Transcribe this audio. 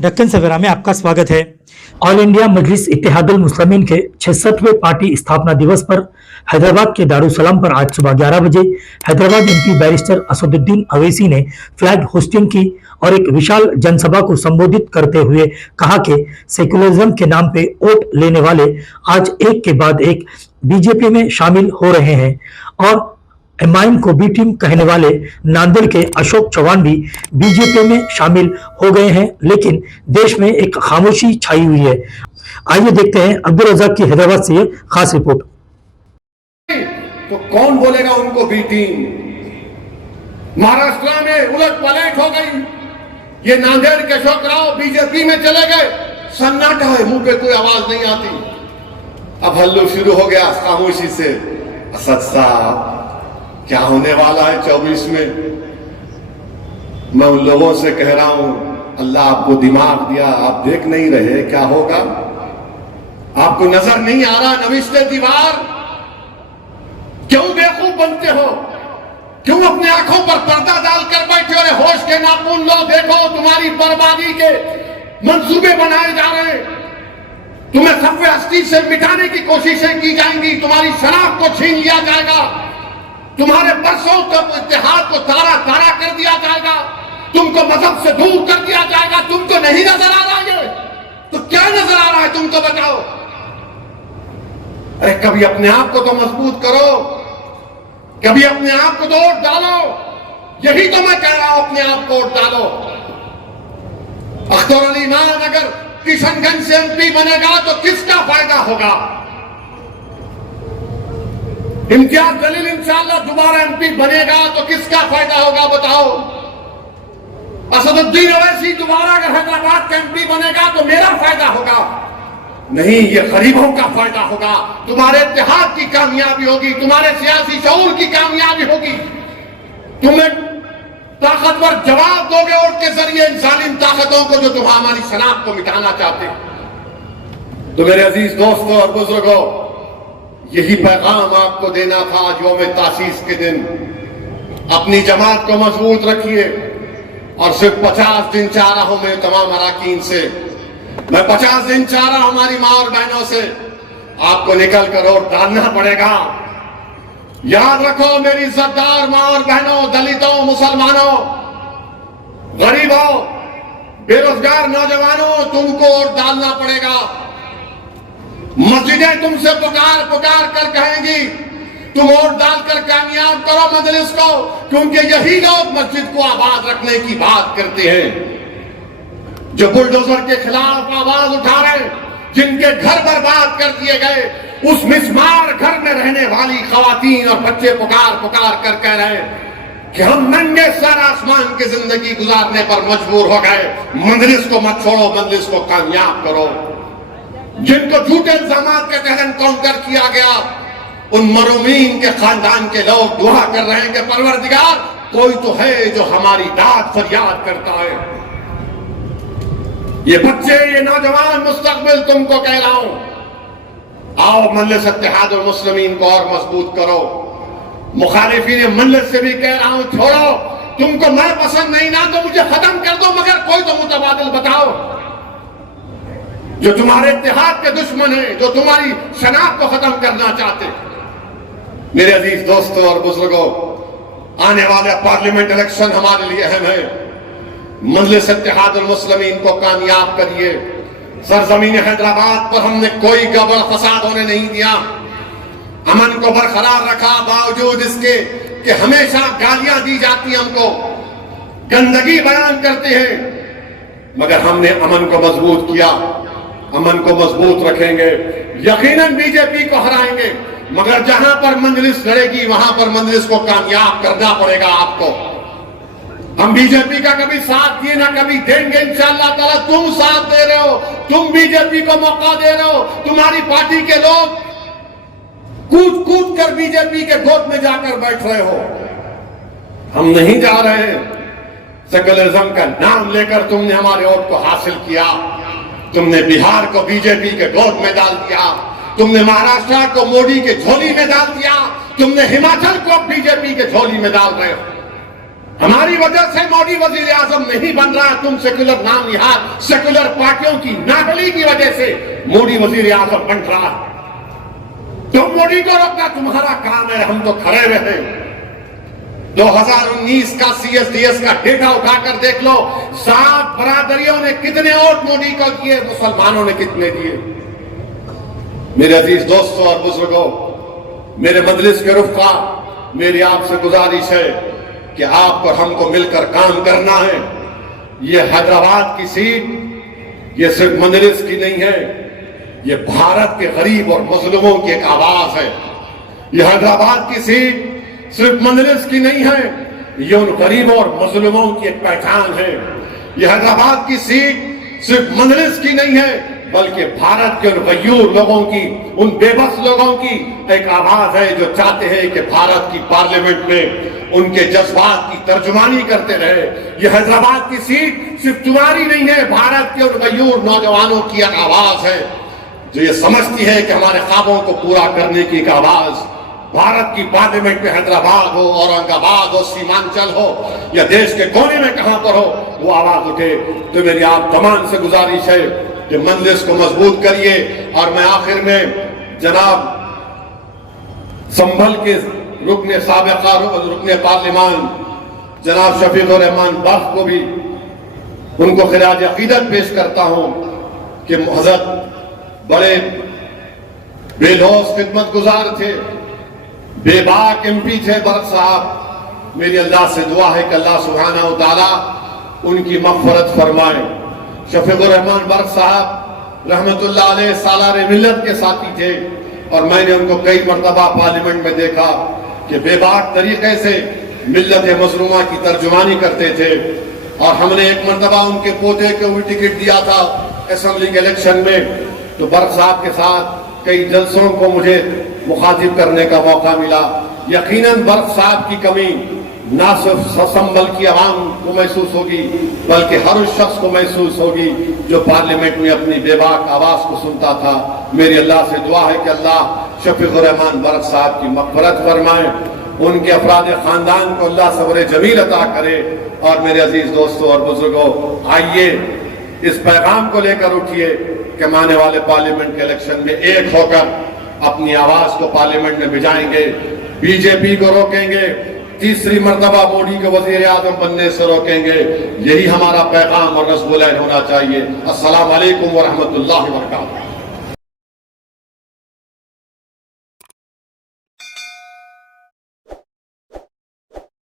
दक्कन सवेरा में आपका स्वागत है। ऑल इंडिया मजलिस इत्तेहादुल मुस्लिमीन के 66वें पार्टी स्थापना दिवस पर हैदराबाद के दारुसलाम पर आज सुबह 11 बजे हैदराबाद एमपी बैरिस्टर असदुद्दीन अवैसी ने फ्लैग होस्टिंग की और एक विशाल जनसभा को संबोधित करते हुए कहा कि सेकुलरिज्म के नाम पे वोट लेने वाले आज एक के बाद एक बीजेपी में शामिल हो रहे हैं और एमआईएम को बी टीम कहने वाले नांदेड़ के अशोक चौहान भी बीजेपी में शामिल हो गए हैं, लेकिन देश में एक खामोशी छाई हुई है। आइए देखते हैं अब्दुल रज़ाक की हैदराबाद से ये खास रिपोर्ट। तो कौन बोलेगा उनको बी टीम? महाराष्ट्र में उलट पलट हो गई। ये नांदेड़ के अशोक राव बीजेपी में चले गए, सन्नाटा है, मुंह पे कोई आवाज नहीं आती। अब हल्लो शुरू हो गया खामोशी से। असद साहब क्या होने वाला है 24 में? मैं उन लोगों से कह रहा हूं, अल्लाह आपको दिमाग दिया, आप देख नहीं रहे क्या होगा? आपको नजर नहीं आ रहा नविश्ते दीवार? क्यों बेवकूफ बनते हो? क्यों अपने आंखों पर पर्दा डालकर बैठे हो? होश के नाखून लो, देखो तुम्हारी बर्बादी के मंसूबे बनाए जा रहे हैं। तुम्हें सफ़े हस्ती से मिटाने की कोशिशें की जाएंगी, तुम्हारी शनाख्त को छीन लिया जाएगा, तुम्हारे बरसों का इत्तेहाद को तारा तारा कर दिया जाएगा, तुमको मजहब से दूर कर दिया जाएगा। तुमको नहीं नजर आ रहा है? तो क्या नजर आ रहा है तुमको? बताओ। अरे कभी अपने आप को तो मजबूत करो, कभी अपने आप को तो वोट डालो। यही तो मैं कह रहा हूं, अपने आप को वोट डालो। अख्तर अली खान अगर किशनगंज से एमपी बनेगा तो किसका फायदा होगा? इम्तियाज जलील इंशाअल्लाह दोबारा एमपी बनेगा तो किसका फायदा होगा? बताओ। असदुद्दीन ओवैसी दोबारा अगर हैदराबाद का एमपी बनेगा तो मेरा फायदा होगा? नहीं, ये गरीबों का फायदा होगा। तुम्हारे इत्तेहाद की कामयाबी होगी, तुम्हारे सियासी शऊर की कामयाबी होगी। तुम्हें ताकतवर जवाब दोगे वोट के जरिए इन जालिम ताकतों को जो हमारी शनाख्त को मिटाना चाहते हैं। तो मेरे अजीज दोस्तों और बुजुर्गों, यही पैगाम आपको देना था आज यौम तासीस के दिन। अपनी जमात को मजबूत रखिए और सिर्फ 50 दिन चाह रहा हूं मैं तमाम अराकीन से, मैं 50 दिन चाह रहा हूं हमारी मां और बहनों से, आपको निकल कर वोट डालना पड़ेगा। याद रखो मेरी इज्जतदार मां और बहनों, दलितों, मुसलमानों, गरीबों, बेरोजगार नौजवानों, तुमको वोट डालना पड़ेगा। मस्जिदें तुमसे पुकार पुकार कर कहेंगी तुम वोट डालकर कामयाब करो मजलिस को, क्योंकि यही लोग मस्जिद को आबाद रखने की बात करते हैं। जो बुलडोजर के खिलाफ आवाज उठा रहे, जिनके घर बर्बाद कर दिए गए, उस मिस्मार घर में रहने वाली खवातीन और बच्चे पुकार पुकार कर कह रहे कि हम नंगे सर आसमान की जिंदगी गुजारने पर मजबूर हो गए। मजलिस को मत छोड़ो, मजलिस को कामयाब करो। जिनको झूठे इल्जामात के तहत एनकाउंटर किया गया, उन मरूमीन के खानदान के लोग दुआ कर रहे हैं कि परवरदिगार कोई तो है जो हमारी दाद फरियाद करता है। ये बच्चे, ये नौजवान मुस्तकबिल तुमको कह रहा हूं, आओ मजलिस इत्तेहादुल मुस्लिमीन को और मजबूत करो। मुखालिफीन मजलिस से भी कह रहा हूं, छोड़ो, तुमको मैं पसंद नहीं ना तो मुझे खत्म कर दो, मगर कोई तो मुतबादिल बताओ जो तुम्हारे इत्तेहाद के दुश्मन हैं, जो तुम्हारी शनाख्त को खत्म करना चाहते हैं। मेरे अजीज दोस्तों और बुजुर्गों, आने वाले पार्लियामेंट इलेक्शन हमारे लिए अहम है। मजलिस इत्तेहादुल मुस्लिमीन को कामयाब करिए। सरजमीन हैदराबाद पर हमने कोई गड़बड़ फसाद होने नहीं दिया, अमन को बरकरार रखा, बावजूद इसके कि हमेशा गालियां दी जाती, हमको गंदगी बयान करते हैं, मगर हमने अमन को मजबूत किया। अमन को मजबूत रखेंगे, यकीनन बीजेपी को हराएंगे, मगर जहां पर मजलिस लड़ेगी वहां पर मजलिस को कामयाब करना पड़ेगा आपको। हम बीजेपी का कभी साथ दिए ना कभी देंगे इंशाअल्लाह ताला। तुम साथ दे रहे हो, तुम बीजेपी को मौका दे रहे हो, तुम्हारी पार्टी के लोग कूद कूद कर बीजेपी के गोद में जाकर बैठ रहे हो। हम नहीं जा रहे। सेकुलरिज्म का नाम लेकर तुमने हमारे वोट को हासिल किया, तुमने बिहार को बीजेपी के गोद में डाल दिया, तुमने महाराष्ट्र को मोदी के झोली में डाल दिया, तुमने हिमाचल को बीजेपी के झोली में डाल रहे हो। ہماری وجہ سے موڈی وزیر اعظم نہیں بن رہا. تم سیکولر نام نہاد سیکولر پارٹیوں کی نااہلی کی وجہ سے موڈی وزیر اعظم بن رہا. تم موڈی کو روکنا تمہارا کام ہے. ہم تو کھڑے رہے. 2019 کا CSDS کا ڈیٹا اٹھا کر دیکھ لو. 7 برادریوں نے کتنے ووٹ موڈی کو دیے, مسلمانوں نے کتنے دیے. میرے عزیز دوستوں اور بزرگوں, میرے مجلس کے رفقا, میری آپ سے گزارش ہے کہ آپ اور ہم کو مل کر کام کرنا ہے. یہ حیدرآباد کی سیٹ یہ صرف مجلس کی نہیں ہے, یہ بھارت کے غریب اور مظلوموں کی ایک آواز ہے. یہ حیدرآباد کی سیٹ صرف مجلس کی نہیں ہے, یہ ان غریبوں اور مظلوموں کی ایک پہچان ہے. یہ حیدرآباد کی سیٹ صرف مجلس کی نہیں ہے, بلکہ بھارت کے ان غیور لوگوں کی, ان بے بس لوگوں کی ایک آواز ہے جو چاہتے ہیں کہ بھارت کی پارلیمنٹ میں ان کے جذبات کی ترجمانی کرتے رہے. یہ حیدرآباد کی سیٹ صرف تمہاری نہیں ہے, بھارت کے ان غیور نوجوانوں کی ایک آواز ہے جو یہ سمجھتی ہے کہ ہمارے خوابوں کو پورا کرنے کی ایک آواز بھارت کی پارلیمنٹ میں حیدرآباد ہو, اورنگ آباد ہو, سیمانچل ہو یا دیش کے کونے میں کہاں پر ہو, وہ آواز اٹھے. تو میری آپ تمام سے گزارش ہے کہ مجلس کو مضبوط کریے. اور میں آخر میں جناب سنبھل کے رکن سابقہ رکن پارلیمان جناب شفیق الرحمان بخش کو بھی ان کو خراج عقیدت پیش کرتا ہوں کہ حضرت بڑے بے لوث خدمت گزار تھے, بے باک MP تھے برق صاحب. میری اللہ سے دعا ہے کہ اللہ سبحانہ و تعالیٰ ان کی مغفرت فرمائے. شفیق الرحمان برق صاحب رحمت اللہ علیہ سالار ملت کے ساتھی تھے, اور میں نے ان کو کئی مرتبہ پارلیمنٹ میں دیکھا کہ بے باک طریقے سے ملت مظلومہ کی ترجمانی کرتے تھے. اور ہم نے ایک مرتبہ ان کے پوتے کو بھی ٹکٹ دیا تھا اسمبلی کے الیکشن میں, تو برق صاحب کے ساتھ کئی جلسوں کو مجھے مخاطب کرنے کا موقع ملا. یقیناً برق صاحب کی کمی نہ صرف سنبھل کی عوام کو محسوس ہوگی, بلکہ ہر اس شخص کو محسوس ہوگی جو پارلیمنٹ میں اپنی بے باک آواز کو سنتا تھا. میری اللہ سے دعا ہے کہ اللہ شفیق الرحمان برق صاحب کی مغفرت فرمائے, ان کے افراد خاندان کو اللہ صبر جمیل عطا کرے. اور میرے عزیز دوستوں اور بزرگوں, آئیے اس پیغام کو لے کر اٹھیے کہ آنے والے پارلیمنٹ کے الیکشن میں ایک ہو کر اپنی آواز کو پارلیمنٹ میں بھجائیں گے, BJP کو روکیں گے, تیسری مرتبہ موڈی کو وزیر اعظم بننے سے روکیں گے. یہی ہمارا پیغام اور نصب العین ہونا چاہیے. السلام علیکم ورحمۃ اللہ وبرکاتہ.